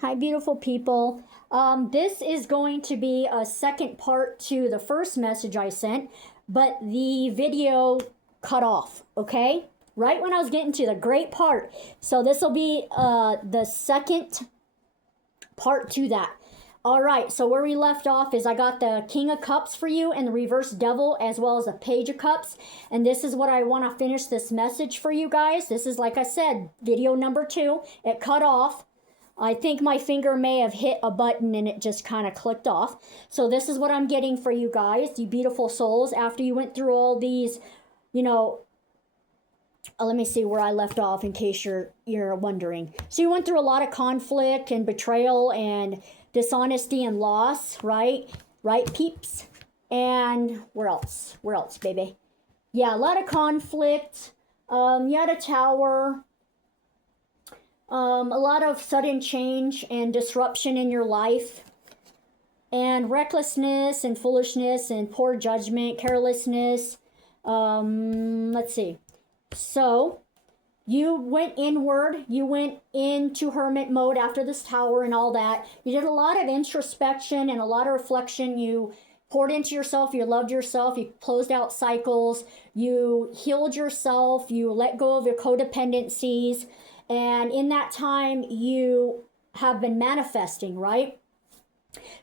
Hi, beautiful people. This is going to be a second part to the first message I sent, but the video cut off, okay? Right when I was getting to the great part. So this will be the second part to that. All right, so where we left off is I got the King of Cups for you and the Reverse Devil as well as the Page of Cups. And this is what I want to finish this message for you guys. This is, like I said, video number 2. It cut off. I think my finger may have hit a button and it just kind of clicked off. So this is what I'm getting for you guys, you beautiful souls. After you went through all these, let me see where I left off in case you're wondering. So you went through a lot of conflict and betrayal and dishonesty and loss, right? Right, peeps? And where else? Where else, baby? Yeah, a lot of conflict. You had a tower. A lot of sudden change and disruption in your life, and recklessness and foolishness and poor judgment, carelessness. Let's see. So you went inward, you went into hermit mode after this tower and all that. You did a lot of introspection and a lot of reflection. You poured into yourself, you loved yourself, you closed out cycles, you healed yourself, you let go of your codependencies. And in that time, you have been manifesting, right?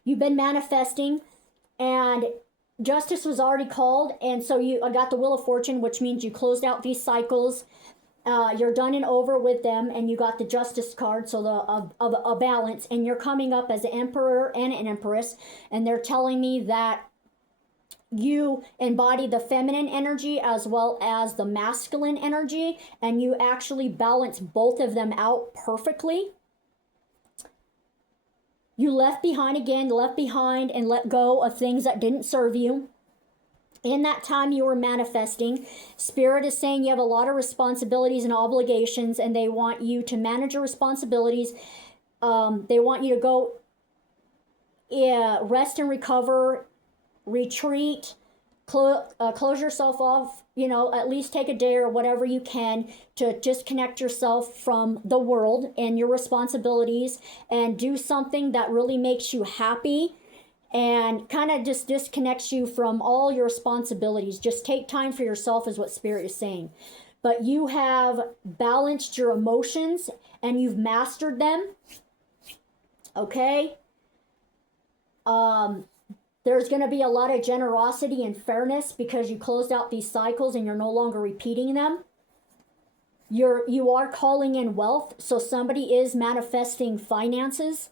You've been manifesting, and justice was already called. And so you got the Wheel of Fortune, which means you closed out these cycles. You're done and over with them, and you got the Justice card, so a balance. And you're coming up as an Emperor and an Empress, and they're telling me that you embody the feminine energy as well as the masculine energy, and you actually balance both of them out perfectly. You left behind and let go of things that didn't serve you. In that time you were manifesting. Spirit is saying you have a lot of responsibilities and obligations, and they want you to manage your responsibilities. They want you to go rest and recover, retreat, close yourself off, at least take a day or whatever you can to disconnect yourself from the world and your responsibilities, and do something that really makes you happy and kind of just disconnects you from all your responsibilities. Just take time for yourself is what Spirit is saying. But you have balanced your emotions and you've mastered them. Okay? There's going to be a lot of generosity and fairness because you closed out these cycles and you're no longer repeating them. You are calling in wealth, so somebody is manifesting finances,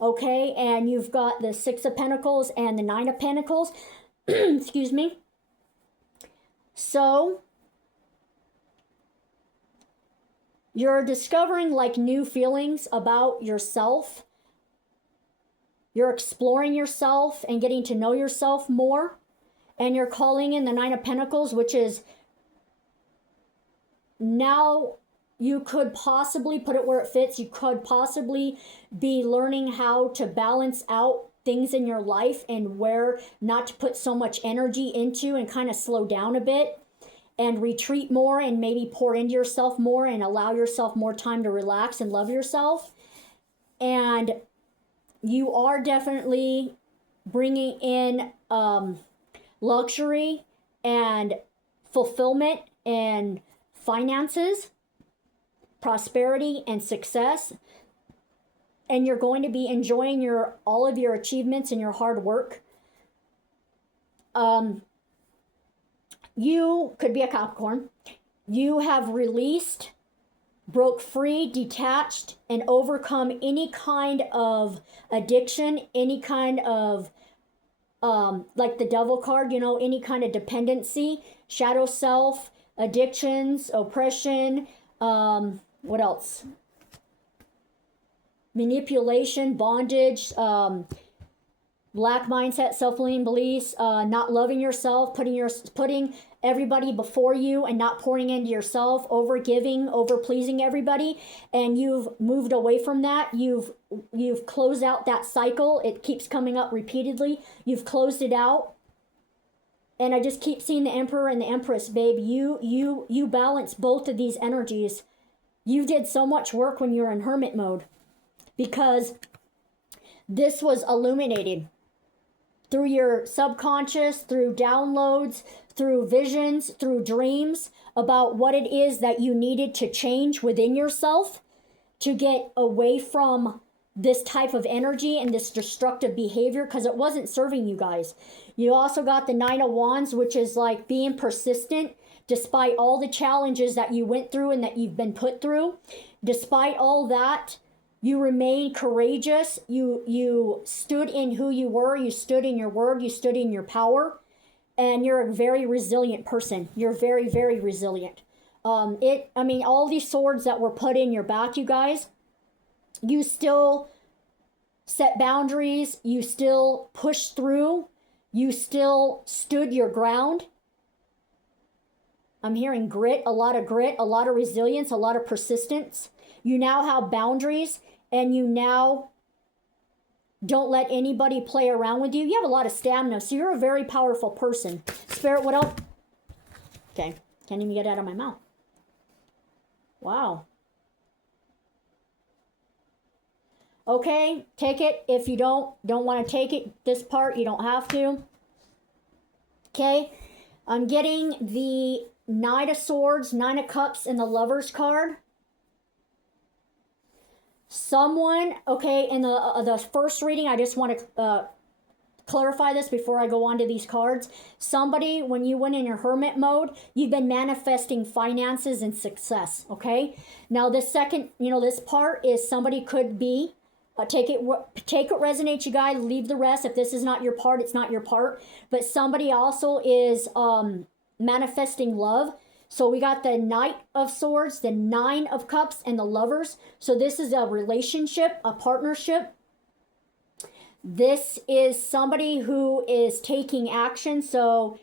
okay? And you've got the 6 of Pentacles and the 9 of Pentacles. Excuse me. So you're discovering like new feelings about yourself. You're exploring yourself and getting to know yourself more. And you're calling in the 9 of Pentacles, which is now you could possibly put it where it fits. You could possibly be learning how to balance out things in your life and where not to put so much energy into, and kind of slow down a bit and retreat more and maybe pour into yourself more and allow yourself more time to relax and love yourself. And you are definitely bringing in luxury and fulfillment and finances, prosperity and success. And you're going to be enjoying all of your achievements and your hard work. You could be a Capricorn. You have released, broke free, detached, and overcome any kind of addiction, any kind of, like the Devil card, any kind of dependency, shadow self, addictions, oppression, what else? Manipulation, bondage, lack mindset, self-limiting beliefs, not loving yourself, putting everybody before you and not pouring into yourself, over giving, over pleasing everybody. And you've moved away from that. You've closed out that cycle. It keeps coming up repeatedly. You've closed it out. And I just keep seeing the Emperor and the Empress, babe. You balance both of these energies. You did so much work when you were in hermit mode, because this was illuminated through your subconscious, through downloads, through visions, through dreams about what it is that you needed to change within yourself to get away from this type of energy and this destructive behavior, because it wasn't serving you guys. You also got the Nine of Wands, which is like being persistent despite all the challenges that you went through and that you've been put through. Despite all that, you remained courageous. You stood in who you were. You stood in your word. You stood in your power. And you're a very resilient person. You're very, very resilient. All these swords that were put in your back, you guys, you still set boundaries. You still pushed through. You still stood your ground. I'm hearing grit, a lot of resilience, a lot of persistence. You now have boundaries, and you now don't let anybody play around with you. You have a lot of stamina, so you're a very powerful person. Spirit, what else? Okay, can't even get it out of my mouth. Wow. Okay, take it. If you don't want to take it, this part, you don't have to. Okay, I'm getting the Knight of Swords, Nine of Cups, and the Lover's card. Someone, okay, in the first reading, I just want to clarify this before I go on to these cards. Somebody, when you went in your hermit mode, you've been manifesting finances and success, okay? Now, this second, this part is somebody could be, take it resonates, you guys, leave the rest. If this is not your part, it's not your part. But somebody also is manifesting love. So we got the Knight of Swords, the Nine of Cups, and the Lovers. So this is a relationship, a partnership. This is somebody who is taking action. So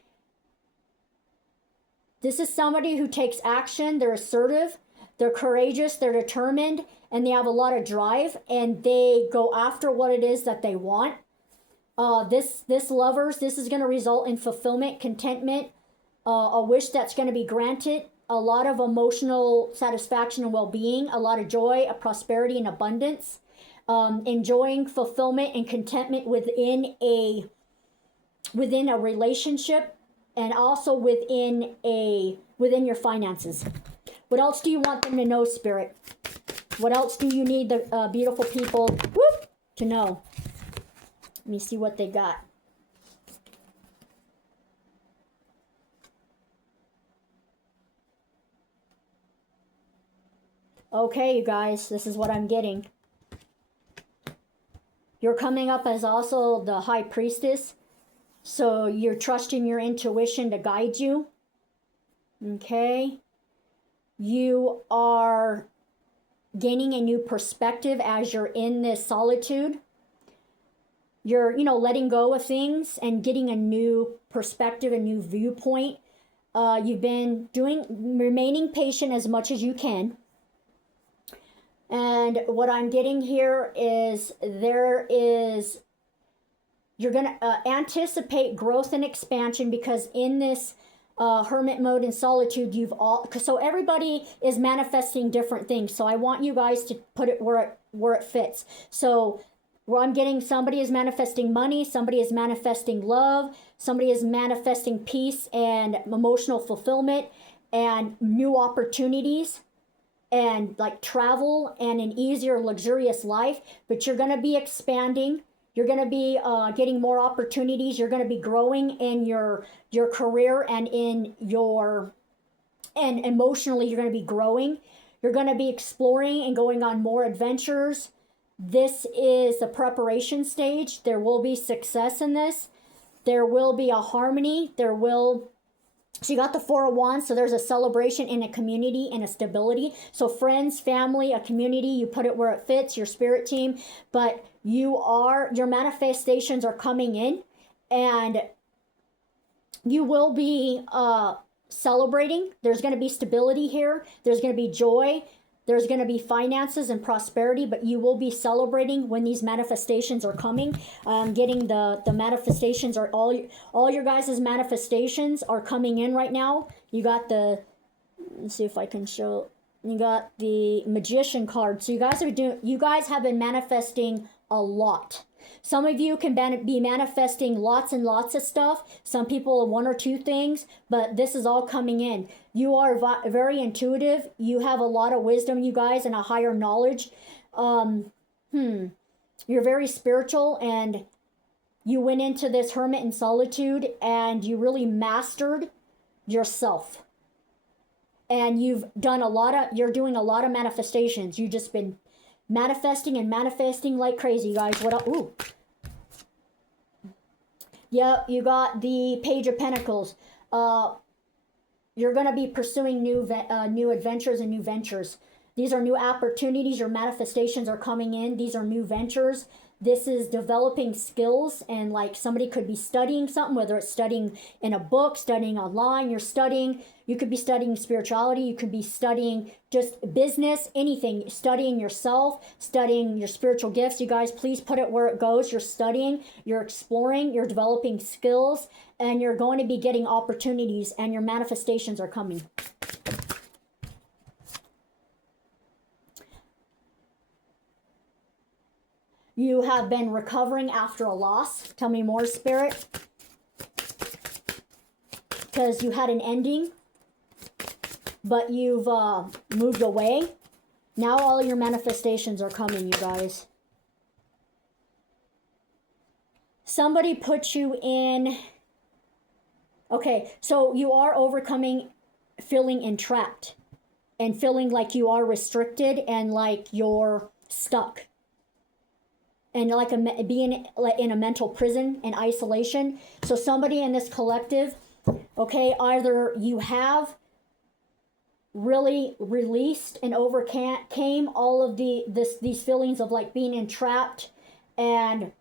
this is somebody who takes action. They're assertive, they're courageous, they're determined, and they have a lot of drive, and they go after what it is that they want. This Lovers, this is going to result in fulfillment, contentment, a wish that's going to be granted, a lot of emotional satisfaction and well-being, a lot of joy, a prosperity and abundance, enjoying fulfillment and contentment within a relationship, and also within your finances. What else do you want them to know, Spirit? What else do you need the beautiful people to know? Let me see what they got. Okay, you guys, this is what I'm getting. You're coming up as also the High Priestess. So you're trusting your intuition to guide you. Okay. You are gaining a new perspective as you're in this solitude. You're, letting go of things and getting a new perspective, a new viewpoint. You've been remaining patient as much as you can. And what I'm getting here is you're going to anticipate growth and expansion, because in this hermit mode and solitude, so everybody is manifesting different things. So I want you guys to put it where it fits. So where I'm getting, somebody is manifesting money, somebody is manifesting love, somebody is manifesting peace and emotional fulfillment and new opportunities, and like travel and an easier, luxurious life. But you're going to be expanding. You're going to be getting more opportunities. You're going to be growing in your career and and emotionally, you're going to be growing. You're going to be exploring and going on more adventures. This is the preparation stage. There will be success in this. There will be a harmony. So you got the Four of Wands, so there's a celebration in a community and a stability. So friends, family, a community, you put it where it fits, your spirit team. But your manifestations are coming in, and you will be celebrating. There's going to be stability here. There's going to be joy. There's going to be finances and prosperity, but you will be celebrating when these manifestations are coming. Getting the manifestations are all your guys' manifestations are coming in right now. You got let's see if I can show. You got the Magician card. So you guys have been manifesting a lot. Some of you can be manifesting lots and lots of stuff. Some people one or two things, but this is all coming in. You are very intuitive. You have a lot of wisdom, you guys, and a higher knowledge. You're very spiritual, and you went into this hermit in solitude and you really mastered yourself. And you're doing a lot of manifestations. You've just been manifesting and manifesting like crazy, guys. What up? Ooh. Yeah, you got the Page of Pentacles. You're going to be pursuing new adventures and new ventures. These are new opportunities. Your manifestations are coming in. These are new ventures. This is developing skills, and like somebody could be studying something, whether it's studying in a book, studying online, you could be studying spirituality, you could be studying just business, anything, studying yourself, studying your spiritual gifts. You guys, please put it where it goes. You're studying, you're exploring, you're developing skills, and you're going to be getting opportunities, and your manifestations are coming. You have been recovering after a loss. Tell me more, Spirit. Because you had an ending, but you've moved away. Now all your manifestations are coming, you guys. Somebody put you in... Okay, so you are overcoming feeling entrapped and feeling like you are restricted and like you're stuck. And like being in a mental prison and isolation. So somebody in this collective, okay, either you have really released and overcame all of these feelings of like being entrapped and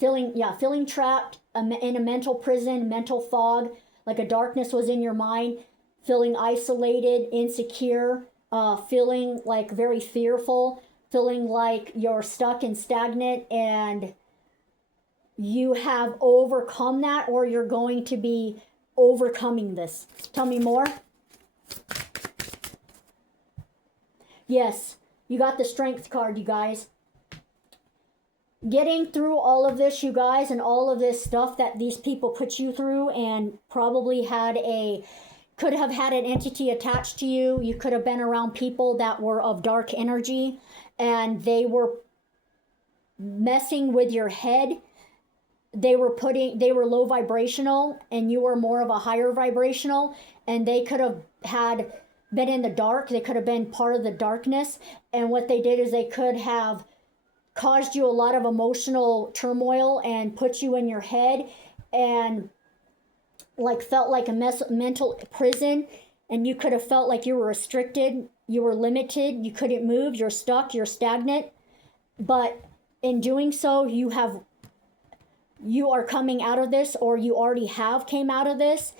feeling trapped in a mental prison, mental fog, like a darkness was in your mind, feeling isolated, insecure, feeling like very fearful, feeling like you're stuck and stagnant, and you have overcome that, or you're going to be overcoming this. Tell me more. Yes, you got the Strength card, you guys. Getting through all of this, you guys, and all of this stuff that these people put you through, and probably could have had an entity attached to you. You could have been around people that were of dark energy, and they were messing with your head. They were low vibrational, and you were more of a higher vibrational, and they could have been in the dark. They could have been part of the darkness, and what they did is they could have caused you a lot of emotional turmoil and put you in your head and like felt like a mental prison, and you could have felt like you were restricted, you were limited, you couldn't move, you're stuck, you're stagnant. But in doing so, you are coming out of this, or you already have came out of this.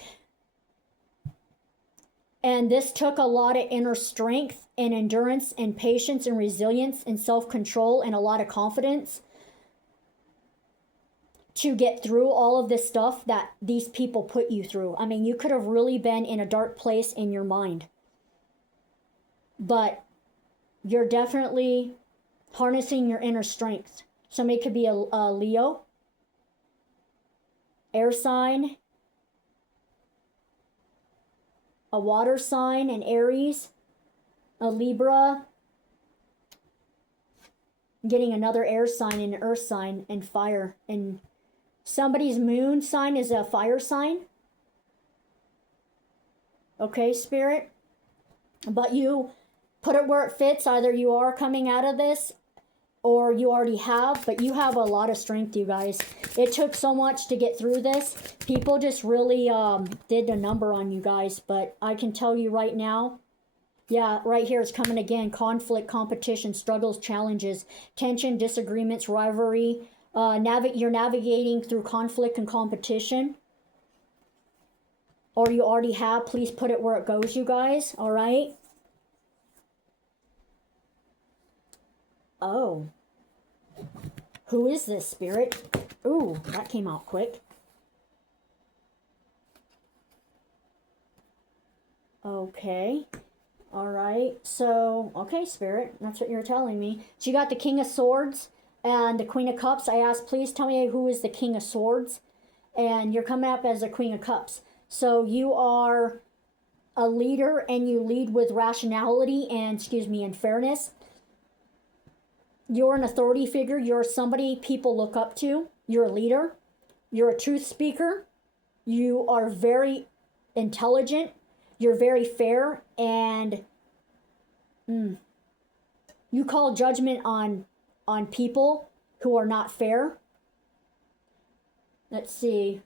And this took a lot of inner strength and endurance and patience and resilience and self-control and a lot of confidence to get through all of this stuff that these people put you through. I mean, you could have really been in a dark place in your mind. But you're definitely harnessing your inner strength. Somebody could be a Leo, air sign, a water sign, an Aries, a Libra, getting another air sign and an earth sign and fire. And somebody's moon sign is a fire sign. Okay, Spirit? But you put it where it fits. Either you are coming out of this or you already have, but you have a lot of strength, you guys. It took so much to get through this. People just really did a number on you guys, but I can tell you right now, yeah, right here it's coming again. Conflict, competition, struggles, challenges, tension, disagreements, rivalry. You're navigating through conflict and competition. Or you already have. Please put it where it goes, you guys. All right? Oh. Who is this, Spirit? Ooh, that came out quick. Okay. All right. So, okay, Spirit, that's what you're telling me. So you got the King of Swords and the Queen of Cups. I asked, please tell me who is the King of Swords. And you're coming up as the Queen of Cups. So you are a leader and you lead with rationality and, and fairness. You're an authority figure. You're somebody people look up to. You're a leader. You're a truth speaker. You are very intelligent. You're very fair. And you call judgment on people who are not fair. Let's see.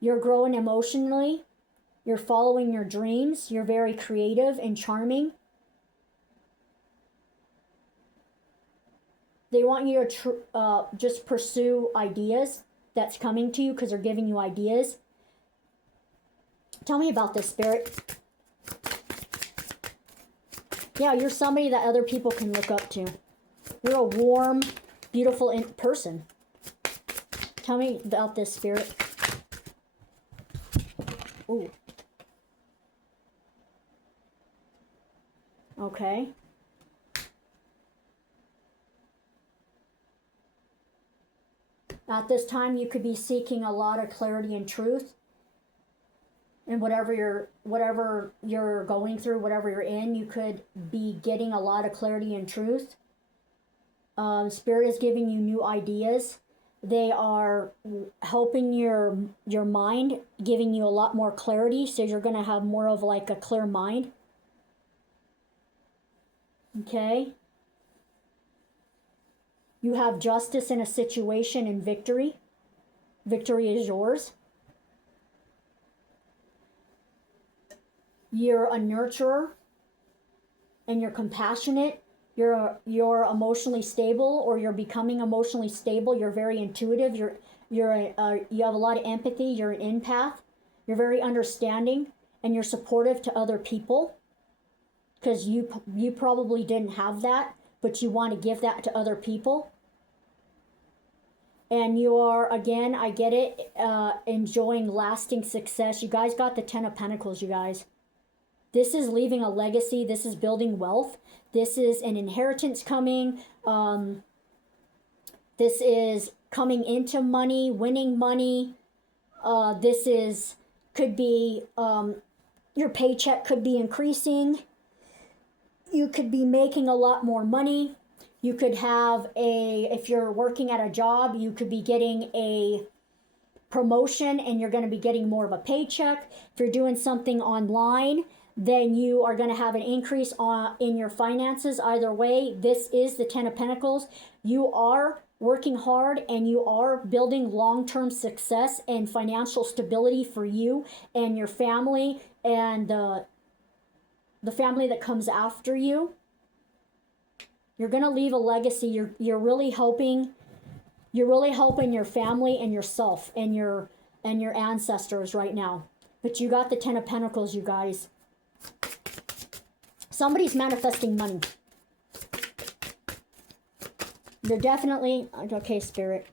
You're growing emotionally. You're following your dreams. You're very creative and charming. They want you to just pursue ideas that's coming to you because they're giving you ideas. Tell me about this, Spirit. Yeah, you're somebody that other people can look up to. You're a warm, beautiful person. Tell me about this, Spirit. Ooh. Okay. At this time, you could be seeking a lot of clarity and truth. And whatever you're going through, whatever you're in, you could be getting a lot of clarity and truth. Spirit is giving you new ideas. They are helping your mind, giving you a lot more clarity, so you're going to have more of like a clear mind. Okay? You have justice in a situation and victory. Victory is yours. You're a nurturer and you're compassionate. You're emotionally stable, or you're becoming emotionally stable. You're very intuitive. You have a lot of empathy. You're an empath. You're very understanding, and you're supportive to other people, because you probably didn't have that, but you want to give that to other people. And you are, again, I get it, enjoying lasting success. You guys got the 10 of Pentacles, you guys. This is leaving a legacy. This is building wealth. This is an inheritance coming. This is coming into money, winning money. Could be, your paycheck could be increasing. You could be making a lot more money. You could have if you're working at a job, you could be getting a promotion and you're going to be getting more of a paycheck. If you're doing something online, then you are going to have an increase in your finances. Either way, this is the 10 of Pentacles. You are working hard and you are building long-term success and financial stability for you and your family and the family that comes after you. You're going to leave a legacy. You're really helping your family and yourself and your ancestors right now. But you got the 10 of Pentacles, you guys. Somebody's manifesting money. They're definitely, okay, Spirit.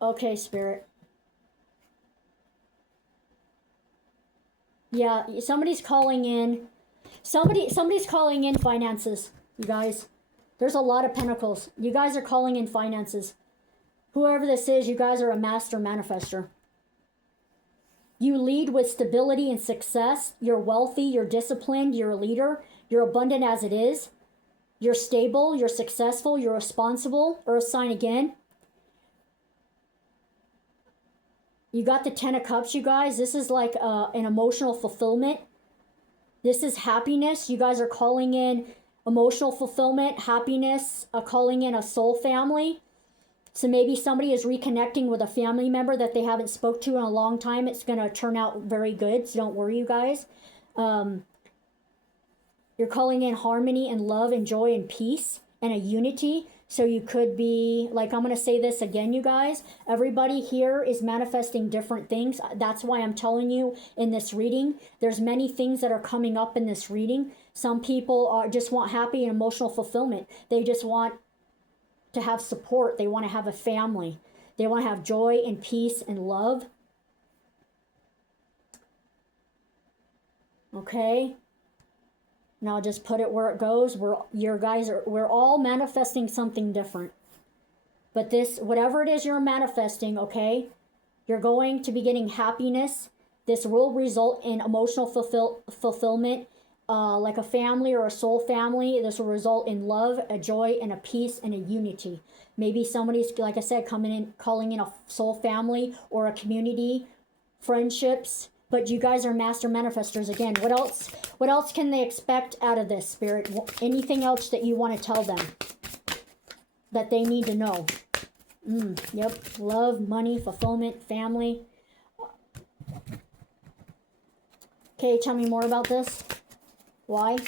Okay, Spirit. Yeah, somebody's calling in. Somebody's calling in finances, you guys. There's a lot of pentacles. You guys are calling in finances. Whoever this is, you guys are a master manifester. You lead with stability and success. You're wealthy, you're disciplined, you're a leader. You're abundant as it is. You're stable, you're successful, you're responsible. Earth sign again. You got the 10 of Cups, you guys. This is like an emotional fulfillment. This is happiness. You guys are calling in emotional fulfillment, happiness, calling in a soul family. So maybe somebody is reconnecting with a family member that they haven't spoke to in a long time. It's going to turn out very good, so don't worry, you guys. You're calling in harmony and love and joy and peace and a unity. So you could be, like, I'm going to say this again, you guys. Everybody here is manifesting different things. That's why I'm telling you in this reading. There's many things that are coming up in this reading. Some people just want happy and emotional fulfillment. They just want to have support. They want to have a family. They want to have joy and peace and love. Okay. Now I'll just put it where it goes. We're all manifesting something different. But this, whatever it is you're manifesting, okay, you're going to be getting happiness. This will result in emotional fulfillment, like a family or a soul family. This will result in love, a joy, and a peace and a unity. Maybe somebody's, like I said, calling in a soul family or a community, friendships. But you guys are master manifestors again. What else? What else can they expect out of this, Spirit? Anything else that you want to tell them that they need to know? Yep. Love, money, fulfillment, family. Okay, tell me more about this. Why?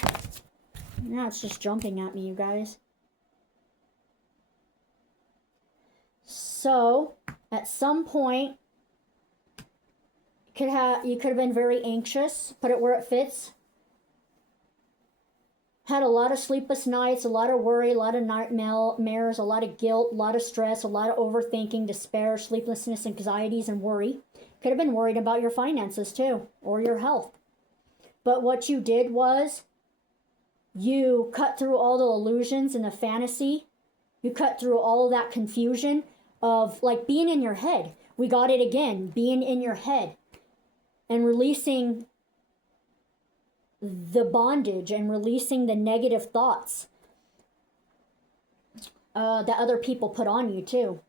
Now it's just jumping at me, you guys. So, at some point, you could have been very anxious. Put it where it fits. Had a lot of sleepless nights, a lot of worry, a lot of nightmares, a lot of guilt, a lot of stress, a lot of overthinking, despair, sleeplessness, anxieties, and worry. Could have been worried about your finances too, or your health. But what you did was you cut through all the illusions and the fantasy. You cut through all of that confusion of like being in your head. We got it again, being in your head. And releasing the bondage and releasing the negative thoughts that other people put on you too.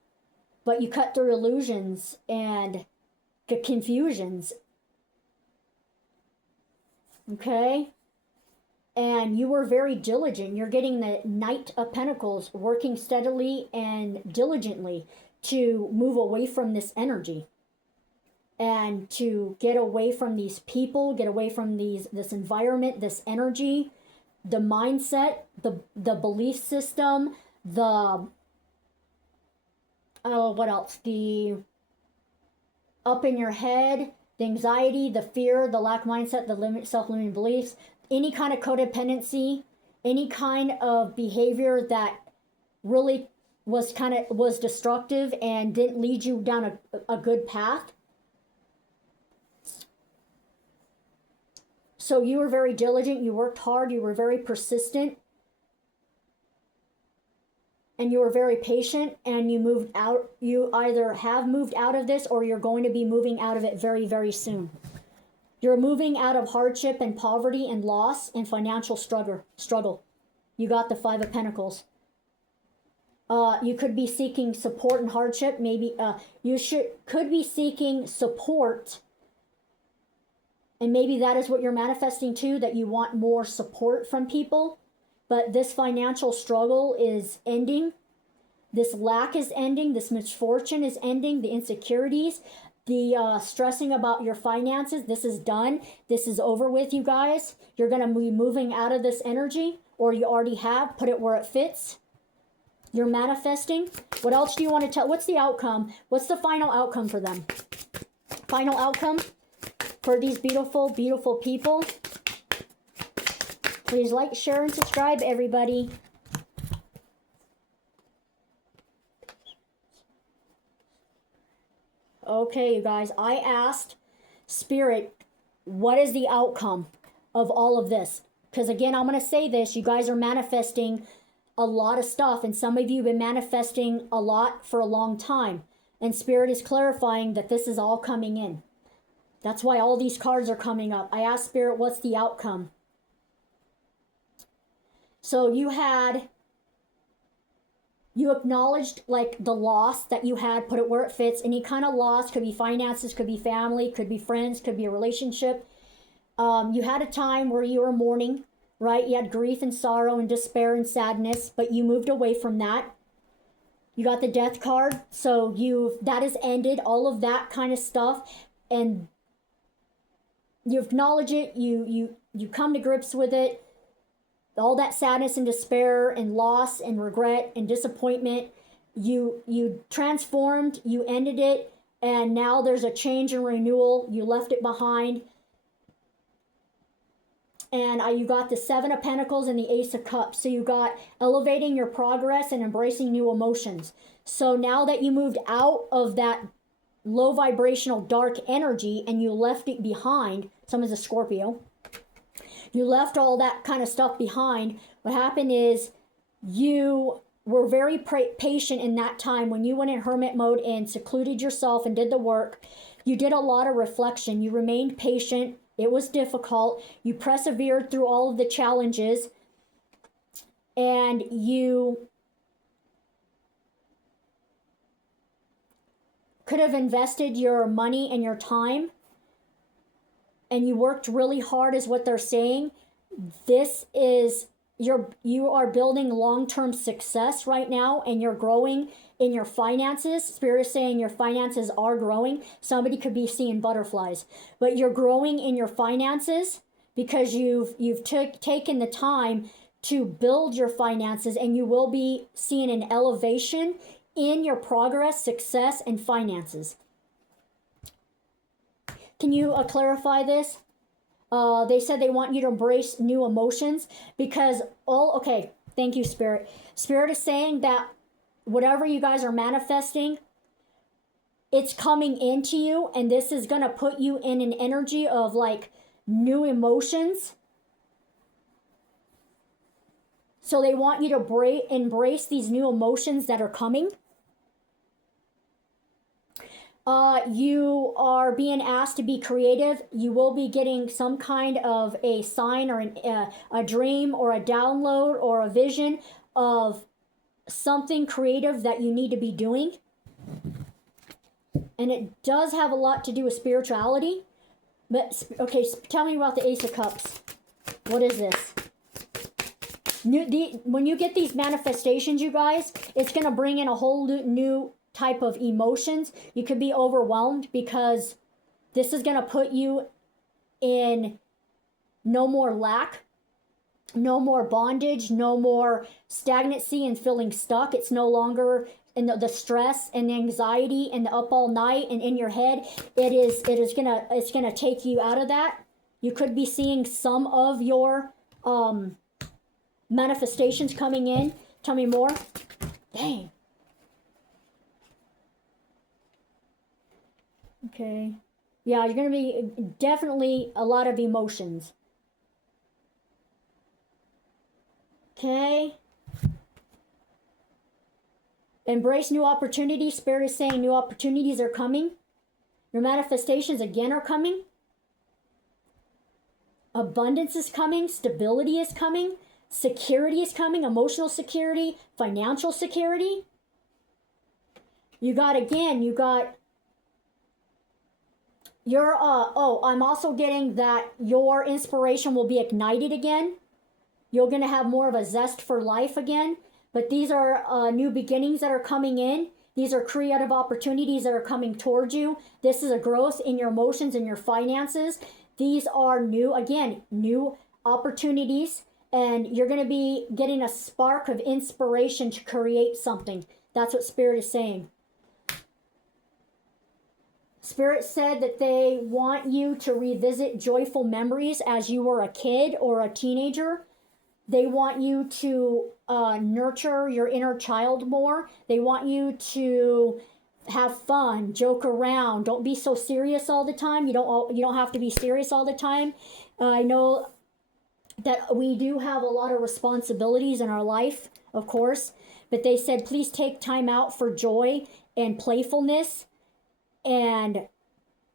But you cut through illusions and confusions. Okay? And you were very diligent. You're getting the Knight of Pentacles, working steadily and diligently to move away from this energy. And to get away from these people, get away from this environment, this energy, the mindset, the belief system, what else? The up in your head, the anxiety, the fear, the lack mindset, the self-limiting beliefs, any kind of codependency, any kind of behavior that really was destructive and didn't lead you down a good path. So you were very diligent, you worked hard, you were very persistent, and you were very patient, and you moved out. You either have moved out of this or you're going to be moving out of it very, very soon. You're moving out of hardship and poverty and loss and financial struggle. You got the Five of Pentacles. You could be seeking support and hardship. Maybe could be seeking support. And maybe that is what you're manifesting too, that you want more support from people. But this financial struggle is ending. This lack is ending. This misfortune is ending. The insecurities, the stressing about your finances, this is done. This is over with, you guys. You're going to be moving out of this energy, or you already have. Put it where it fits. You're manifesting. What else do you want to tell? What's the outcome? What's the final outcome for them? Final outcome? For these beautiful, beautiful people. Please like, share, and subscribe, everybody. Okay, you guys. I asked Spirit, what is the outcome of all of this? Because again, I'm going to say this. You guys are manifesting a lot of stuff. And some of you have been manifesting a lot for a long time. And Spirit is clarifying that this is all coming in. That's why all these cards are coming up. I asked Spirit, what's the outcome? So you acknowledged like the loss that you had, put it where it fits. Any kind of loss, could be finances, could be family, could be friends, could be a relationship. You had a time where you were mourning, right? You had grief and sorrow and despair and sadness, but you moved away from that. You got the Death card. So that has ended, all of that kind of stuff. And you acknowledge it, you come to grips with it, all that sadness and despair and loss and regret and disappointment, you transformed, you ended it, and now there's a change and renewal. You left it behind. And you got the Seven of Pentacles and the Ace of Cups. So you got elevating your progress and embracing new emotions. So now that you moved out of that low vibrational dark energy and you left it behind, someone's a Scorpio, you left all that kind of stuff behind, what happened is you were very patient in that time when you went in hermit mode and secluded yourself and did the work. You did a lot of reflection. You remained patient. It was difficult. You persevered through all of the challenges, and you could have invested your money and your time, and you worked really hard is what they're saying. This is you are building long-term success right now, and you're growing in your finances. Spirit is saying your finances are growing. Somebody could be seeing butterflies, but you're growing in your finances because you've taken the time to build your finances, and you will be seeing an elevation in your progress, success, and finances. Can you clarify this? They said they want you to embrace new emotions because okay, thank you, Spirit. Spirit is saying that whatever you guys are manifesting, it's coming into you, and this is going to put you in an energy of like new emotions. So they want you to embrace these new emotions that are coming. You are being asked to be creative. You will be getting some kind of a sign or a dream or a download or a vision of something creative that you need to be doing. And it does have a lot to do with spirituality. But, okay, tell me about the Ace of Cups. What is this? When you get these manifestations, you guys, it's going to bring in a whole new type of emotions. You could be overwhelmed because this is going to put you in no more lack, no more bondage, no more stagnancy and feeling stuck. It's no longer in the stress and the anxiety and the up all night and in your head. It's gonna take you out of that. You could be seeing some of your manifestations coming in. Tell me more. Dang. Okay. Yeah, you're going to be definitely a lot of emotions. Okay. Embrace new opportunities. Spirit is saying new opportunities are coming. Your manifestations again are coming. Abundance is coming. Stability is coming. Security is coming. Emotional security. Financial security. You got I'm also getting that your inspiration will be ignited again. You're going to have more of a zest for life again. But these are new beginnings that are coming in. These are creative opportunities that are coming towards you. This is a growth in your emotions and your finances. These are new opportunities. And you're going to be getting a spark of inspiration to create something. That's what Spirit is saying. Spirit said that they want you to revisit joyful memories as you were a kid or a teenager. They want you to nurture your inner child more. They want you to have fun, joke around. Don't be so serious all the time. You don't have to be serious all the time. I know that we do have a lot of responsibilities in our life, of course, but they said please take time out for joy and playfulness. And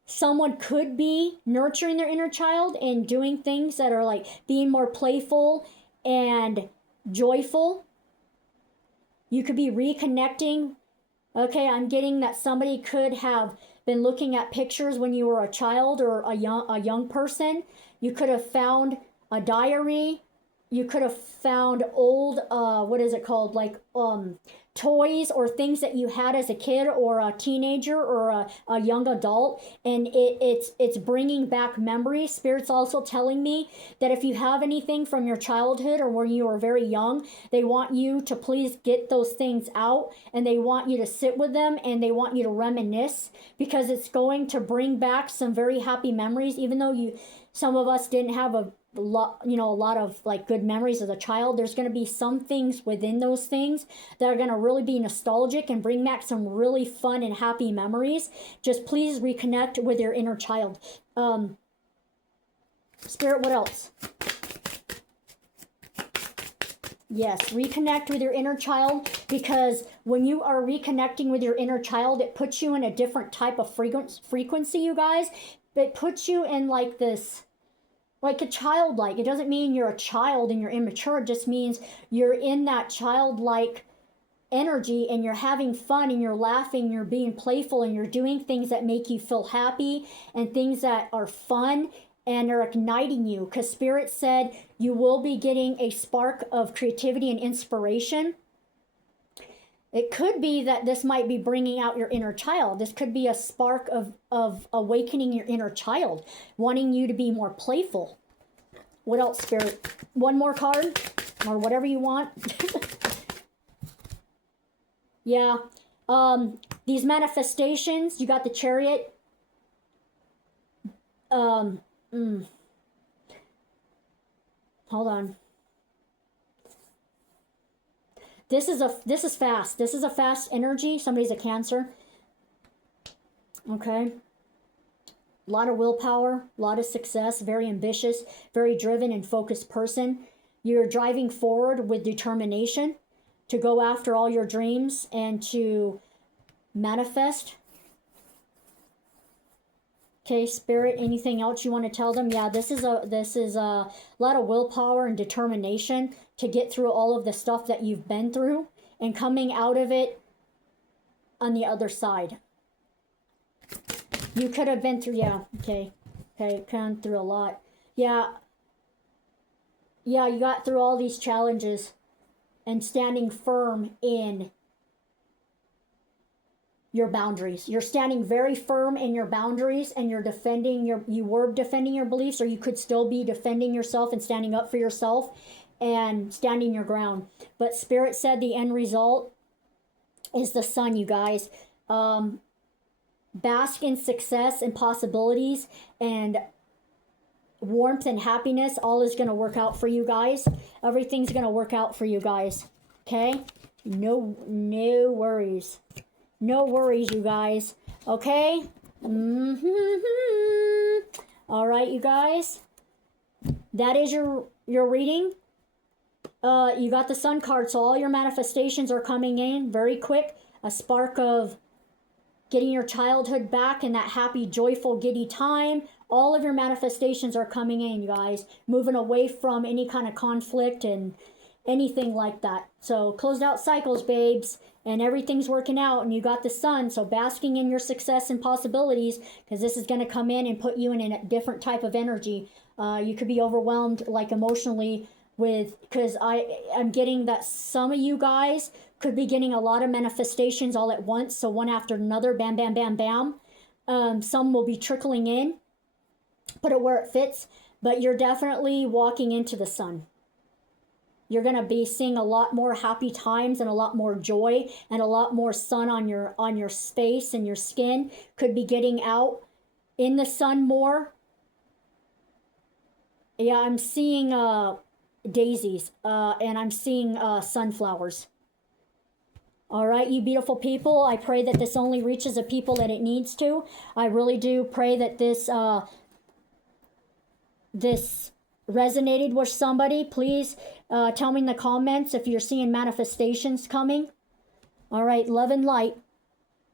someone could be nurturing their inner child and doing things that are like being more playful and joyful. You could be reconnecting. Okay, I'm getting that somebody could have been looking at pictures when you were a child or a young person. You could have found a diary. You could have found old, toys or things that you had as a kid or a teenager or a young adult, and it's bringing back memories. Spirit's also telling me that if you have anything from your childhood or when you were very young, they want you to please get those things out, and they want you to sit with them, and they want you to reminisce, because it's going to bring back some very happy memories. Even though some of us didn't have a lot of like good memories as a child. There's going to be some things within those things that are going to really be nostalgic and bring back some really fun and happy memories. Just please reconnect with your inner child. Spirit, what else? Yes, reconnect with your inner child, because when you are reconnecting with your inner child, it puts you in a different type of frequency, you guys. It puts you in like this, like a childlike. It doesn't mean you're a child and you're immature. It just means you're in that childlike energy and you're having fun and you're laughing, you're being playful, and you're doing things that make you feel happy and things that are fun and are igniting you, because Spirit said you will be getting a spark of creativity and inspiration. It could be that this might be bringing out your inner child. This could be a spark of awakening your inner child, wanting you to be more playful. What else, Spirit? One more card, or whatever you want. Yeah. These manifestations, you got the Chariot. Hold on. This is fast. This is a fast energy. Somebody's a Cancer. Okay. A lot of willpower, a lot of success, very ambitious, very driven and focused person. You're driving forward with determination to go after all your dreams and to manifest. Okay, Spirit, anything else you want to tell them? Yeah, this is a lot of willpower and determination to get through all of the stuff that you've been through and coming out of it on the other side. You could have been through, yeah, okay, gone through a lot. Yeah, you got through all these challenges and standing firm in your boundaries. You're standing very firm in your boundaries, and you're defending you were defending your beliefs, or you could still be defending yourself and standing up for yourself and standing your ground. But Spirit said the end result is the sun, you guys. Bask in success and possibilities and warmth and happiness. All is going to work out for you guys. Everything's going to work out for you guys. Okay? No worries. No worries, you guys. Okay? All right, you guys. That is your reading. You got the Sun card, so all your manifestations are coming in very quick. A spark of getting your childhood back and that happy, joyful, giddy time. All of your manifestations are coming in, you guys. Moving away from any kind of conflict and anything like that. So closed out cycles, babes. And everything's working out, and you got the sun, so basking in your success and possibilities, because this is going to come in and put you in a different type of energy. You could be overwhelmed, like emotionally, because I'm getting that some of you guys could be getting a lot of manifestations all at once, so one after another, bam, bam, bam, bam. Some will be trickling in, put it where it fits, but you're definitely walking into the sun. You're going to be seeing a lot more happy times and a lot more joy and a lot more sun on your face and your skin. Could be getting out in the sun more. Yeah, I'm seeing daisies and I'm seeing sunflowers. All right, you beautiful people. I pray that this only reaches the people that it needs to. I really do pray that this resonated with somebody. Please tell me in the comments if you're seeing manifestations coming. All right, love and light.